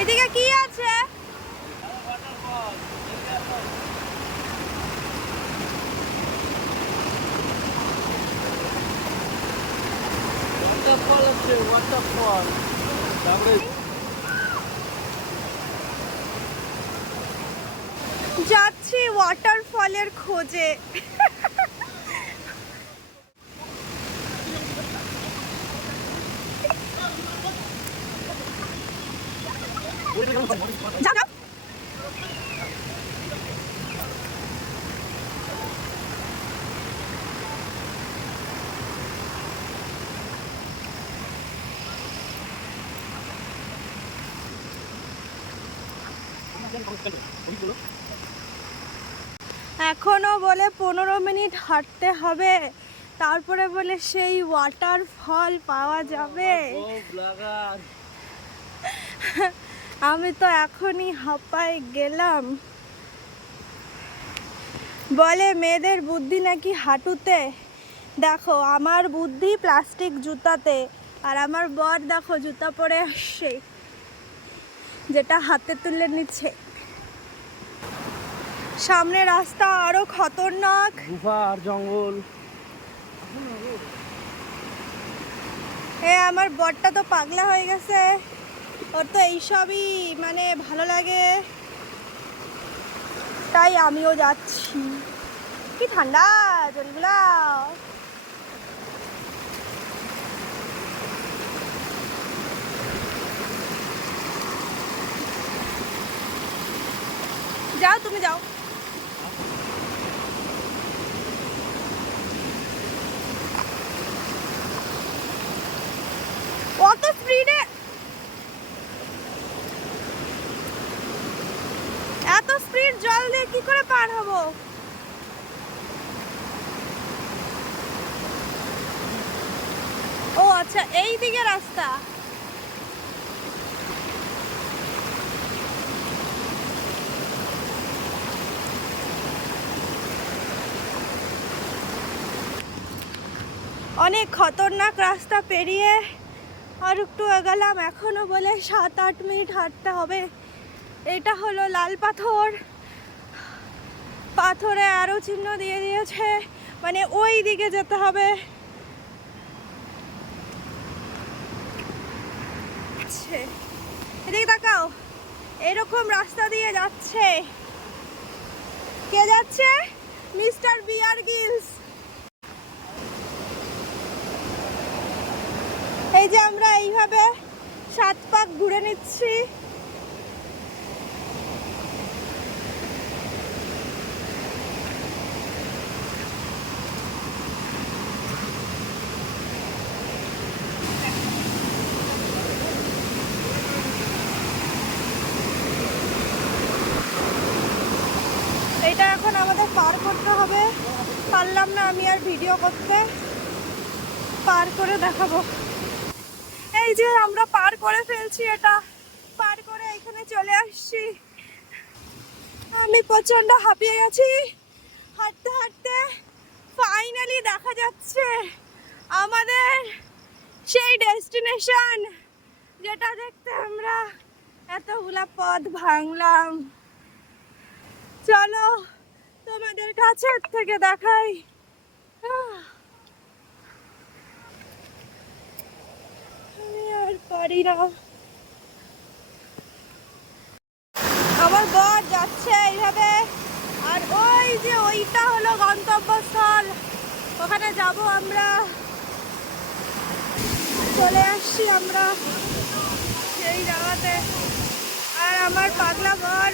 এইদিকে কি আছে? ওয়াটারফল আছে, ওয়াটারফল। যাচ্ছি ওয়াটারফলের খোঁজে। যাও যাও। এখনো বলে 15 মিনিট হাঁটতে হবে, তারপরে বলে সেই ওয়াটারফল পাওয়া যাবে। আমি তো এখনই হাঁপাই গেলাম। বলে মেয়েদের বুদ্ধি নাকি হাঁটুতে। দেখো আমার বুদ্ধি প্লাস্টিক জুতাতে, আর আমার বর দেখো জুতা পরে আসছে, যেটা হাতে তুলে নিচ্ছে। সামনে রাস্তা আরো খতরনাক, গুহা আর জঙ্গল। আমার বরটা তো পাগলা হয়ে গেছে, ওর তো এইসবই মানে ভালো লাগে, তাই আমিও যাচ্ছি। কি ঠান্ডা জলগুলা। যাও তুমি যাও। অত স্পিডে, এত স্পিড জল দিয়ে কি করে পার হব? ও আচ্ছা, এই দিকে রাস্তা। অনেক খতরনাক রাস্তা পেরিয়ে আর একটু এগোলাম, এখনো বলে 7-8 মিনিট হাঁটতে হবে। এটা হলো লাল পাথর, পাথরে আরো চিহ্ন দিয়ে দিয়েছে, মানে ওই দিকে যেতে হবে। এদিকে তাকাও, এরকম রাস্তা দিয়ে যাচ্ছে। কে যাচ্ছে? মিস্টার বিয়ার গিলস। এই যে আমরা এইভাবে 7 পাক ঘুরে নিচ্ছি। এটা এখন আমাদের পার করতে হবে, পারলাম না আমি আর ভিডিও করতে, পার করে দেখাবো। এই যে আমরা পার করে ফেলছি, এটা পার করে এখানে চলে আসছি। আমি প্রচন্ড হাঁপিয়ে গেছি হাঁটতে হাঁটতে। ফাইনালি দেখা যাচ্ছে আমাদের সেই ডেস্টিনেশন, যেটা দেখতে আমরা এতগুলা পথ ভাঙলাম। চলো তোমাদের কাছের থেকে দেখাই। আমি আর পারি না। আমার বর যাচ্ছে এইভাবে, আর ওই যে ওইটা হলো গন্তব্যস্থল, ওখানে যাব আমরা। চলে আসছি আমরা সেই জায়গাতে, আর আমার পাগলা বর